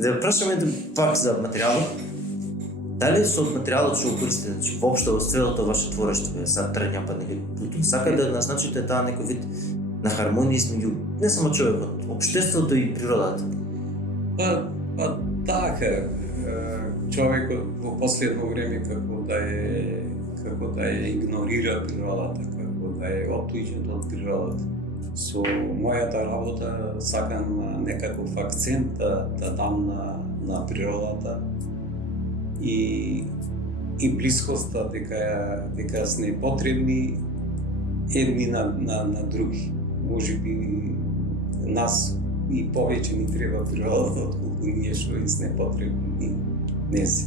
Да прашаме пак за материјалот. Дали со материјалот што го користите, значи воопшто во целото ваше творештво, са тренјапа нели, сака да назначите таа некој вид на хармонија измеѓу не само човекот, општеството и природата? Па така, човекот во последно време како да е игнорира природата, како да е оттуѓен од природата. Со мојата работа сакам некаков акцент да дам на природата и блискоста дека сме потребни едни на други. Можеби нас и повеќе ни треба природата, отколку ние што сме потребни неси.